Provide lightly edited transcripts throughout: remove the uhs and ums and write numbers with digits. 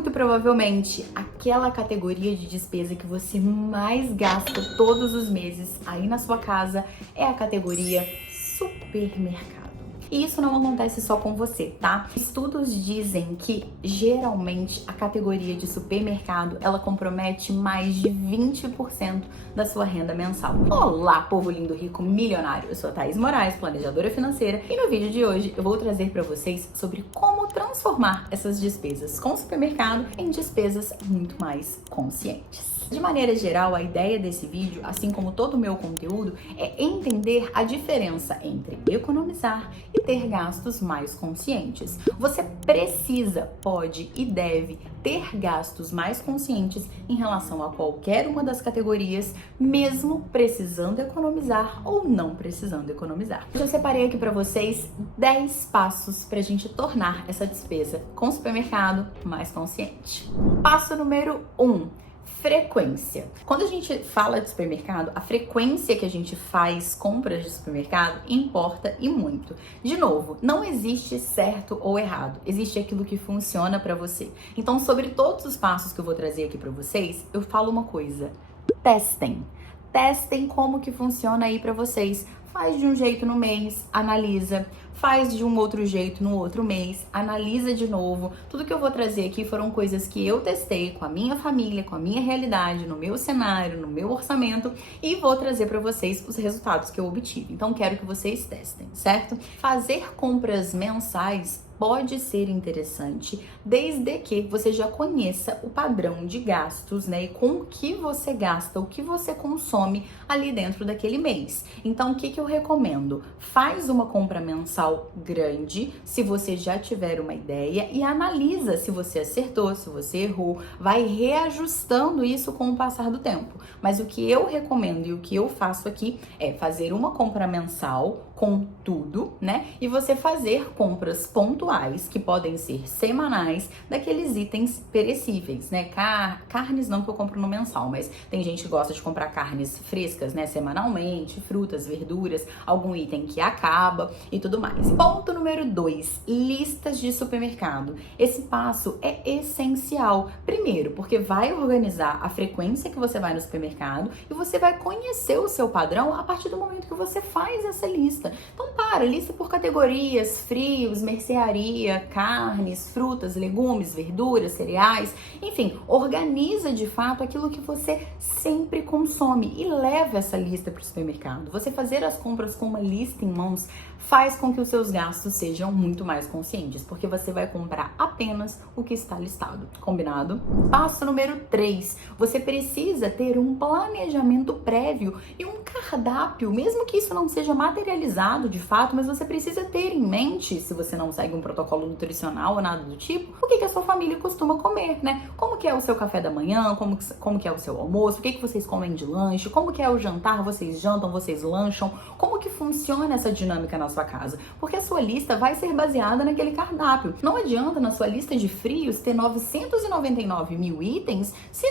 Muito provavelmente, aquela categoria de despesa que você mais gasta todos os meses aí na sua casa é a categoria supermercado. E isso não acontece só com você, tá? Estudos dizem que geralmente a categoria de supermercado ela compromete mais de 20% da sua renda mensal. Olá, povo lindo, rico, milionário! Eu sou a Thaís Moraes, planejadora financeira, e no vídeo de hoje eu vou trazer para vocês sobre como transformar essas despesas com o supermercado em despesas muito mais conscientes. De maneira geral, a ideia desse vídeo, assim como todo o meu conteúdo, é entender a diferença entre economizar e ter gastos mais conscientes. Você precisa, pode e deve ter gastos mais conscientes em relação a qualquer uma das categorias, mesmo precisando economizar ou não precisando economizar. Eu separei aqui para vocês 10 passos para a gente tornar essa despesa com o supermercado mais consciente. Passo número 1. Frequência. Quando a gente fala de supermercado, a frequência que a gente faz compras de supermercado importa e muito. De novo, não existe certo ou errado, existe aquilo que funciona para você. Então, sobre todos os passos que eu vou trazer aqui para vocês, eu falo uma coisa: testem. Testem como que funciona aí para vocês. Faz de um jeito no mês, analisa. Faz de um outro jeito no outro mês, analisa de novo. Tudo que eu vou trazer aqui foram coisas que eu testei com a minha família, com a minha realidade, no meu cenário, no meu orçamento, e vou trazer para vocês os resultados que eu obtive. Então, quero que vocês testem, certo? Fazer compras mensais pode ser interessante, desde que você já conheça o padrão de gastos, né? E com o que você gasta, o que você consome ali dentro daquele mês. Então, o que eu recomendo? Faz uma compra mensal grande, se você já tiver uma ideia, e analisa se você acertou, se você errou. Vai reajustando isso com o passar do tempo. Mas o que eu recomendo e o que eu faço aqui é fazer uma compra mensal com tudo, né? E você fazer compras pontuais, que podem ser semanais, daqueles itens perecíveis, né? Carnes não que eu compro no mensal, mas tem gente que gosta de comprar carnes frescas, né? Semanalmente, frutas, verduras, algum item que acaba e tudo mais. Ponto número 2, listas de supermercado. Esse passo é essencial. Primeiro, porque vai organizar a frequência que você vai no supermercado e você vai conhecer o seu padrão a partir do momento que você faz essa lista. Então, lista por categorias: frios, mercearia, carnes, frutas, legumes, verduras, cereais, enfim, organiza de fato aquilo que você sempre consome e leva essa lista para o supermercado. Você fazer as compras com uma lista em mãos faz com que os seus gastos sejam muito mais conscientes, porque você vai comprar apenas o que está listado. Combinado? Passo número 3. Você precisa ter um planejamento prévio e um cardápio, mesmo que isso não seja materializado de fato, mas você precisa ter em mente, se você não segue um protocolo nutricional ou nada do tipo, o que a sua família costuma comer, né? Como que é o seu café da manhã, como que é o seu almoço, o que vocês comem de lanche, como que é o jantar, vocês jantam, vocês lancham, como que funciona essa dinâmica na sua casa, porque a sua lista vai ser baseada naquele cardápio. Não adianta na sua lista de frios ter 999 mil itens se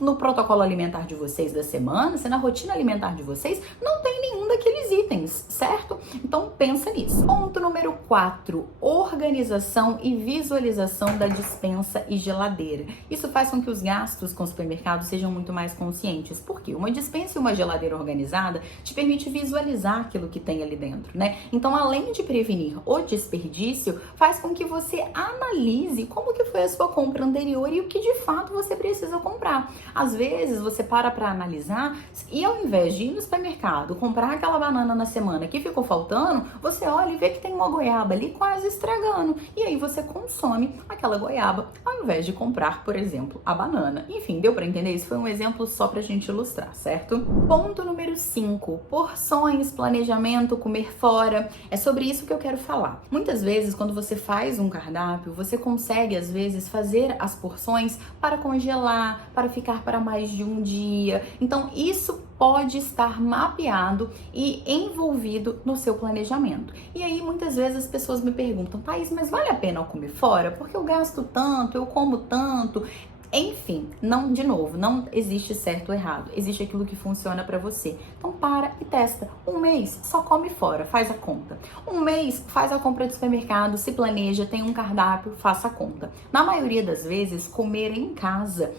no protocolo alimentar de vocês da semana, se na rotina alimentar de vocês não tem nenhum daqueles itens, certo? Então pensa nisso. Ponto número 4, organização e visualização da despensa e geladeira. Isso faz com que os gastos com o supermercado sejam muito mais conscientes, porque uma despensa e uma geladeira organizada te permite visualizar aquilo que tem ali dentro, né? Então, além de prevenir o desperdício, faz com que você analise como que foi a sua compra anterior e o que de fato você precisa comprar. Às vezes, você para analisar e ao invés de ir no supermercado, comprar aquela banana na semana que ficou faltando, você olha e vê que tem uma goiaba ali quase estragando. E aí você consome aquela goiaba ao invés de comprar, por exemplo, a banana. Enfim, deu para entender? Isso foi um exemplo só pra gente ilustrar, certo? Ponto número 5, porções, planejamento, comer fora. É sobre isso que eu quero falar. Muitas vezes, quando você faz um cardápio, você consegue, às vezes, fazer as porções para congelar, para ficar para mais de um dia. Então, isso pode estar mapeado e envolvido no seu planejamento. E aí, muitas vezes, as pessoas me perguntam: Thaís, mas vale a pena eu comer fora? Porque eu gasto tanto, eu como tanto. Enfim, não, de novo, não existe certo ou errado, existe aquilo que funciona pra você. Então para e testa. Um mês, só come fora, faz a conta. Um mês, faz a compra do supermercado, se planeja, tem um cardápio, faça a conta. Na maioria das vezes, comer em casa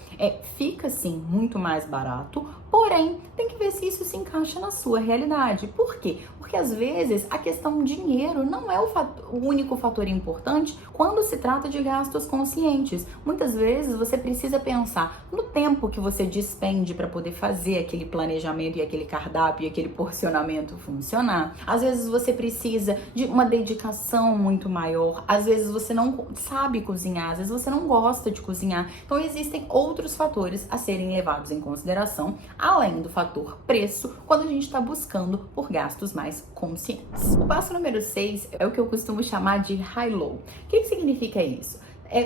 fica sim muito mais barato, porém tem que ver se isso se encaixa na sua realidade. Por quê? Porque às vezes a questão dinheiro não é o único fator importante quando se trata de gastos conscientes. Muitas vezes você precisa pensar no tempo que você despende para poder fazer aquele planejamento e aquele cardápio e aquele porcionamento funcionar. Às vezes você precisa de uma dedicação muito maior. Às vezes você não sabe cozinhar, às vezes você não gosta de cozinhar. Então existem outros fatores a serem levados em consideração, além do fator preço, quando a gente está buscando por gastos mais conscientes. O passo número 6 é o que eu costumo chamar de high-low. O que significa isso?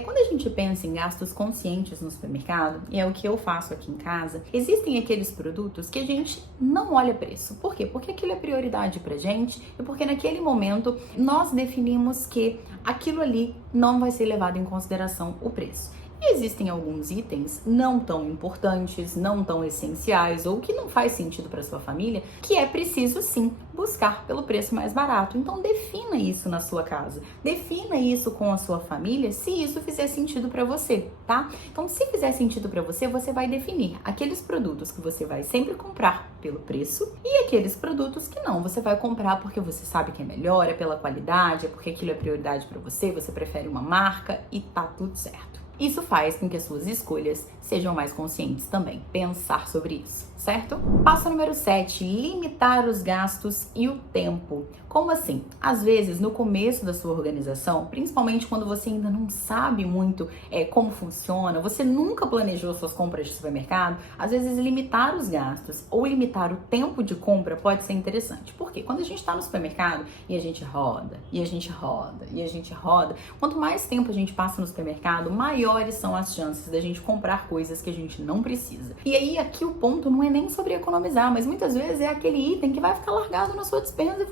Quando a gente pensa em gastos conscientes no supermercado, e é o que eu faço aqui em casa, existem aqueles produtos que a gente não olha preço. Por quê? Porque aquilo é prioridade pra gente e porque naquele momento nós definimos que aquilo ali não vai ser levado em consideração o preço. E existem alguns itens não tão importantes, não tão essenciais ou que não faz sentido para sua família, que é preciso sim buscar pelo preço mais barato. Então defina isso na sua casa, defina isso com a sua família, se isso fizer sentido para você, tá? Então se fizer sentido para você, você vai definir aqueles produtos que você vai sempre comprar pelo preço e aqueles produtos que não, você vai comprar porque você sabe que é melhor, é pela qualidade, é porque aquilo é prioridade para você, você prefere uma marca e tá tudo certo. Isso faz com que as suas escolhas sejam mais conscientes também. Pensar sobre isso, certo? Passo número 7, limitar os gastos e o tempo. Como assim? Às vezes, no começo da sua organização, principalmente quando você ainda não sabe muito como funciona, você nunca planejou suas compras de supermercado, às vezes limitar os gastos ou limitar o tempo de compra pode ser interessante. Por quê? Quando a gente está no supermercado e a gente roda, e a gente roda, e a gente roda, quanto mais tempo a gente passa no supermercado, maiores são as chances da gente comprar coisas que a gente não precisa. E aí, aqui o ponto não é nem sobre economizar, mas muitas vezes é aquele item que vai ficar largado na sua dispensa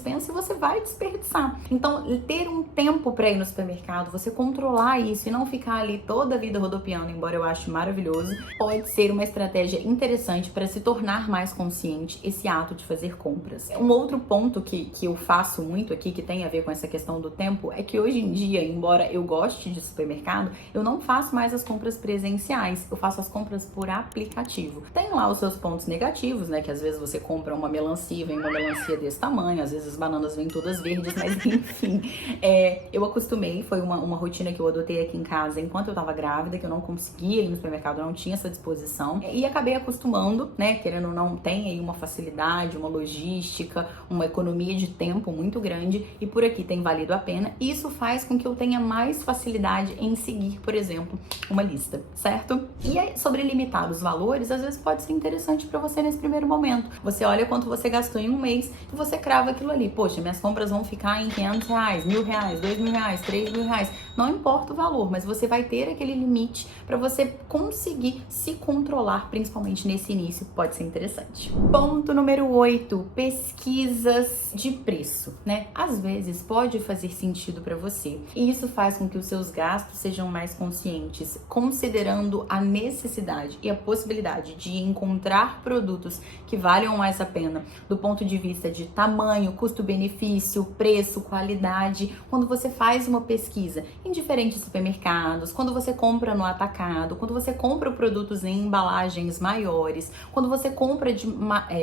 e você vai desperdiçar. Então, ter um tempo para ir no supermercado, você controlar isso e não ficar ali toda a vida rodopiando, embora eu ache maravilhoso, pode ser uma estratégia interessante para se tornar mais consciente esse ato de fazer compras. Um outro ponto que eu faço muito aqui, que tem a ver com essa questão do tempo, é que hoje em dia, embora eu goste de supermercado, eu não faço mais as compras presenciais, eu faço as compras por aplicativo. Tem lá os seus pontos negativos, né, que às vezes você compra uma melancia, vem uma melancia desse tamanho, às vezes as bananas vêm todas verdes, mas enfim, eu acostumei, foi uma rotina que eu adotei aqui em casa enquanto eu tava grávida, que eu não conseguia ir no supermercado, eu não tinha essa disposição, e acabei acostumando, né, querendo ou não, tem aí uma facilidade, uma logística, uma economia de tempo muito grande, e por aqui tem valido a pena, e isso faz com que eu tenha mais facilidade em seguir, por exemplo, uma lista, certo? E aí, sobre limitar os valores, às vezes pode ser interessante para você nesse primeiro momento. Você olha quanto você gastou em um mês e você crava aquilo ali. Poxa, minhas compras vão ficar em R$500, R$1.000, R$2.000, R$3.000. Não importa o valor, mas você vai ter aquele limite para você conseguir se controlar, principalmente nesse início, pode ser interessante. Ponto número 8, pesquisas de preço, né? Às vezes pode fazer sentido para você e isso faz com que os seus gastos sejam mais conscientes, considerando a necessidade e a possibilidade de encontrar produtos que valham mais a pena do ponto de vista de tamanho, custo-benefício, preço, qualidade. Quando você faz uma pesquisa em diferentes supermercados, quando você compra no atacado, quando você compra produtos em embalagens maiores, quando você compra de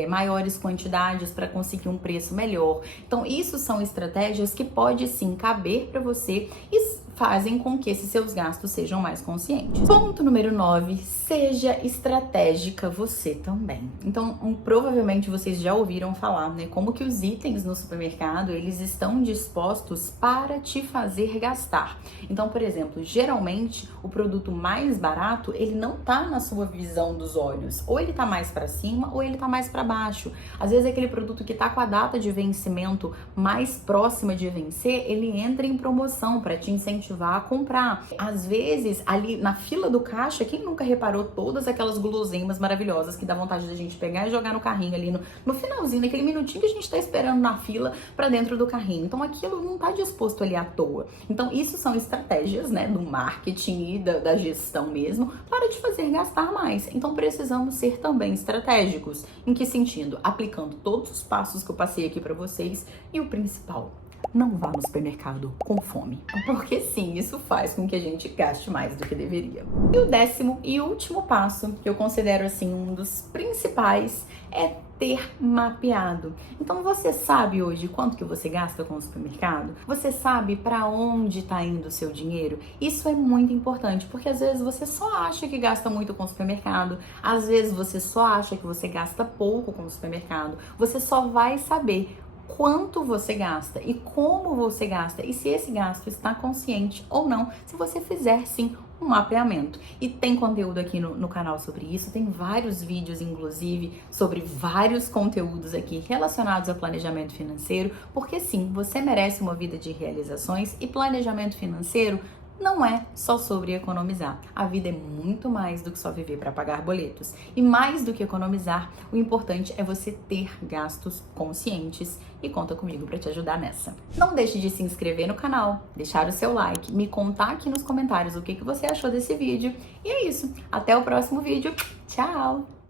maiores quantidades para conseguir um preço melhor. Então, isso são estratégias que pode sim caber para você e fazem com que esses seus gastos sejam mais conscientes. Ponto número 9, seja estratégica você também. Então, provavelmente vocês já ouviram falar, né, como que os itens no supermercado, eles estão dispostos para te fazer gastar. Então, por exemplo, geralmente o produto mais barato, ele não tá na sua visão dos olhos. Ou ele tá mais para cima ou ele tá mais para baixo. Às vezes aquele produto que tá com a data de vencimento mais próxima de vencer, ele entra em promoção para te incentivar motivar a comprar. Às vezes, ali na fila do caixa, quem nunca reparou todas aquelas guloseimas maravilhosas que dá vontade da gente pegar e jogar no carrinho ali no finalzinho, naquele minutinho que a gente tá esperando na fila pra dentro do carrinho. Então aquilo não tá disposto ali à toa. Então isso são estratégias, né, do marketing e da gestão mesmo, para te fazer gastar mais. Então precisamos ser também estratégicos. Em que sentido? Aplicando todos os passos que eu passei aqui pra vocês e o principal: não vá no supermercado com fome. Porque sim, isso faz com que a gente gaste mais do que deveria. E o 10º e último passo, que eu considero assim um dos principais, é ter mapeado. Então você sabe hoje quanto que você gasta com o supermercado? Você sabe para onde está indo o seu dinheiro? Isso é muito importante, porque às vezes você só acha que gasta muito com o supermercado, às vezes você só acha que você gasta pouco com o supermercado. Você só vai saber quanto você gasta e como você gasta e se esse gasto está consciente ou não, se você fizer sim um mapeamento. E tem conteúdo aqui no canal sobre isso, tem vários vídeos inclusive sobre vários conteúdos aqui relacionados ao planejamento financeiro, porque sim, você merece uma vida de realizações e planejamento financeiro não é só sobre economizar. A vida é muito mais do que só viver para pagar boletos. E mais do que economizar, o importante é você ter gastos conscientes e conta comigo para te ajudar nessa. Não deixe de se inscrever no canal, deixar o seu like, me contar aqui nos comentários o que você achou desse vídeo. E é isso. Até o próximo vídeo. Tchau!